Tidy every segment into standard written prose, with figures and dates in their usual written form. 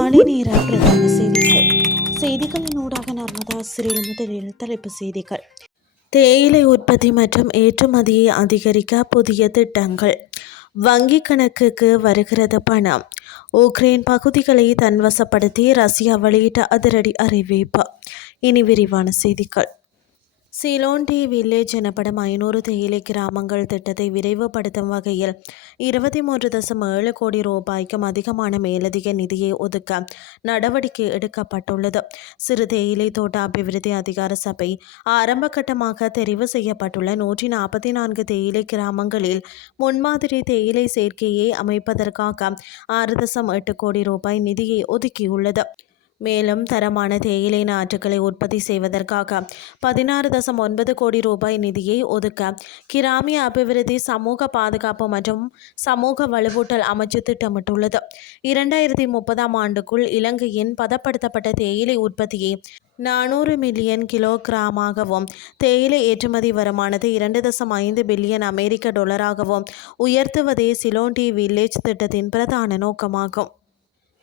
காலை நேர பிரதான செய்திகள். செய்திகளினூடாக நர்மதா சிறில் முதலில் தலைப்பு செய்திகள். தேயிலை உற்பத்தி மற்றும் ஏற்றுமதியை அதிகரிக்க புதிய திட்டங்கள். வங்கி கணக்குக்கு வருகிறது பணம். உக்ரைன் பகுதிகளை தன்வசப்படுத்தி ரஷ்யா வெளியிட்ட அதிரடி அறிவிப்பு. இனி விரிவான செய்திகள். சிலோன் வில்லேஜ் எனப்படும் 500 தேயிலை கிராமங்கள் திட்டத்தை விரைவுபடுத்தும் வகையில் 23.7 கோடி ரூபாய்க்கும் அதிகமான மேலதிக நிதியை ஒதுக்க நடவடிக்கை எடுக்கப்பட்டுள்ளது. சிறு தேயிலை தோட்ட அபிவிருத்தி அதிகார சபை ஆரம்ப கட்டமாக தெரிவு செய்யப்பட்டுள்ள 144 தேயிலை கிராமங்களில் முன்மாதிரி தேயிலை சேர்க்கையை அமைப்பதற்காக 6.8 கோடி ரூபாய் நிதியை ஒதுக்கியுள்ளது. மேலும் தரமான தேயிலை நாற்றுகளை உற்பத்தி செய்வதற்காக 16.9 கோடி ரூபாய் நிதியை ஒதுக்க கிராமிய அபிவிருத்தி, சமூக பாதுகாப்பு மற்றும் சமூக வலுவூட்டல் அமைச்சு திட்டமிட்டுள்ளது. 2030ஆம் ஆண்டுக்குள் இலங்கையின் பதப்படுத்தப்பட்ட தேயிலை உற்பத்தியை 400 மில்லியன் கிலோகிராமாகவும் தேயிலை ஏற்றுமதி வருமானத்தை 2.5 பில்லியன் அமெரிக்க டாலராகவும் உயர்த்துவதே சிலோன் வில்லேஜ் திட்டத்தின் பிரதான நோக்கமாகும்.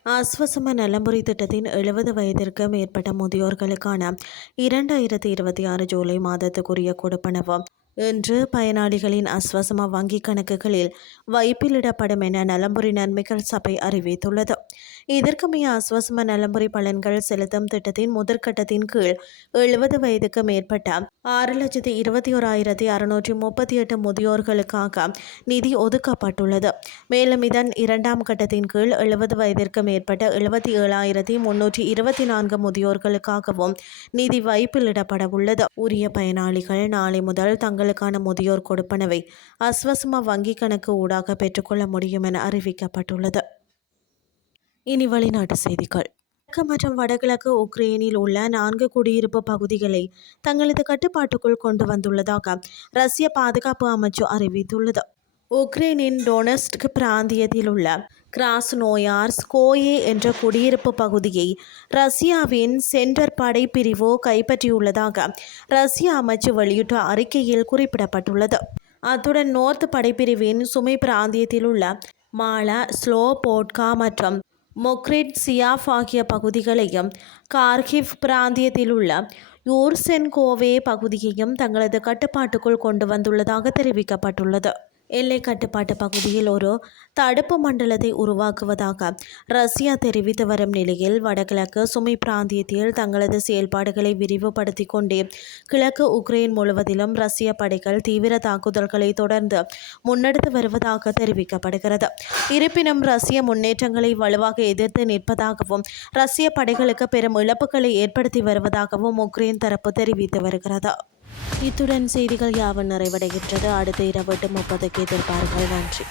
ஆஸ்வசம நலம்புரி திட்டத்தின் 70 வயதிற்கு மேற்பட்ட முதியோர்களுக்கான 2026 ஜூலை மாதத்துக்குரிய கொடுப்பனவு இன்று பயனாளிகளின் அஸ்வசம வங்கி கணக்குகளில் வைப்பிலிடப்படும் என நலம்புரி நன்மைகள் சபை அறிவித்துள்ளது. இதற்கமைய அஸ்வசம நலம்புரி பலன்கள் செலுத்தும் திட்டத்தின் முதற்கட்டத்தின் கீழ் 70 வயதுக்கு மேற்பட்ட 6,21,638 முதியோர்களுக்காக நிதி ஒதுக்கப்பட்டுள்ளது. மேலும் இதன் இரண்டாம் கட்டத்தின் கீழ் 70 வயதிற்கு மேற்பட்ட 77,324 முதியோர்களுக்காகவும் நிதி வைப்பிலிடப்பட உள்ளது. உரிய பயனாளிகள் நாளை முதல் தங்களுக்கான முதியோர் கொடுப்பனவை அஸ்வசம வங்கி கணக்கு ஊடாக பெற்றுக்கொள்ள முடியும் என அறிவிக்கப்பட்டுள்ளது. இனி வெளிநாட்டு செய்திகள். கிழக்கு மற்றும் வடகிழக்கு உக்ரைனில் உள்ள 4 குடியிருப்பு பகுதிகளை தங்களது கட்டுப்பாட்டுக்குள் கொண்டு வந்துள்ளதாக ரஷ்ய பாதுகாப்பு அமைச்சு அறிவித்துள்ளது. உக்ரைனின் டொனெட்ஸ்க் பிராந்தியத்தில் உள்ள கிராஸ்னோயார்ஸ்கோயே என்ற குடியிருப்பு பகுதியை ரஷ்யாவின் சென்டர் படைப்பிரிவு கைப்பற்றியுள்ளதாக ரஷ்ய அமைச்சு வெளியிட்ட அறிக்கையில் குறிப்பிடப்பட்டுள்ளது. அத்துடன் நோர்த் படைப்பிரிவின் சுமி பிராந்தியத்தில் உள்ள மாலா, ஸ்லோபோட்கா மற்றும் மொக்ரிட்சியாவ் ஆகிய பகுதிகளையும் கார்கிவ் பிராந்தியத்தில் உள்ள யூர்சென்கோவே பகுதியையும் தங்களது கட்டுப்பாட்டுக்குள் கொண்டு வந்துள்ளதாக தெரிவிக்கப்பட்டுள்ளது. எல்லை கட்டுப்பாட்டு பகுதியில் ஒரு தடுப்பு மண்டலத்தை உருவாக்குவதாக ரஷ்யா தெரிவித்து வரும் நிலையில் வடகிழக்கு சுமி பிராந்தியத்தில் தங்களது செயல்பாடுகளை விரிவுபடுத்தி கொண்டே கிழக்கு உக்ரைன் முழுவதிலும் ரஷ்ய படைகள் தீவிர தாக்குதல்களை தொடர்ந்து முன்னெடுத்து வருவதாக தெரிவிக்கப்படுகிறது. இருப்பினும் ரஷ்ய முன்னேற்றங்களை வலுவாக எதிர்த்து நிற்பதாகவும் ரஷ்ய படைகளுக்கு பெரும் இழப்புகளை ஏற்படுத்தி வருவதாகவும் உக்ரைன் தரப்பு தெரிவித்து வருகிறது. இத்துடன் செய்திகள் யாவும் நிறைவடைகின்றது. அடுத்த இரவு 8:30 எதிர்பாருங்கள். நன்றி.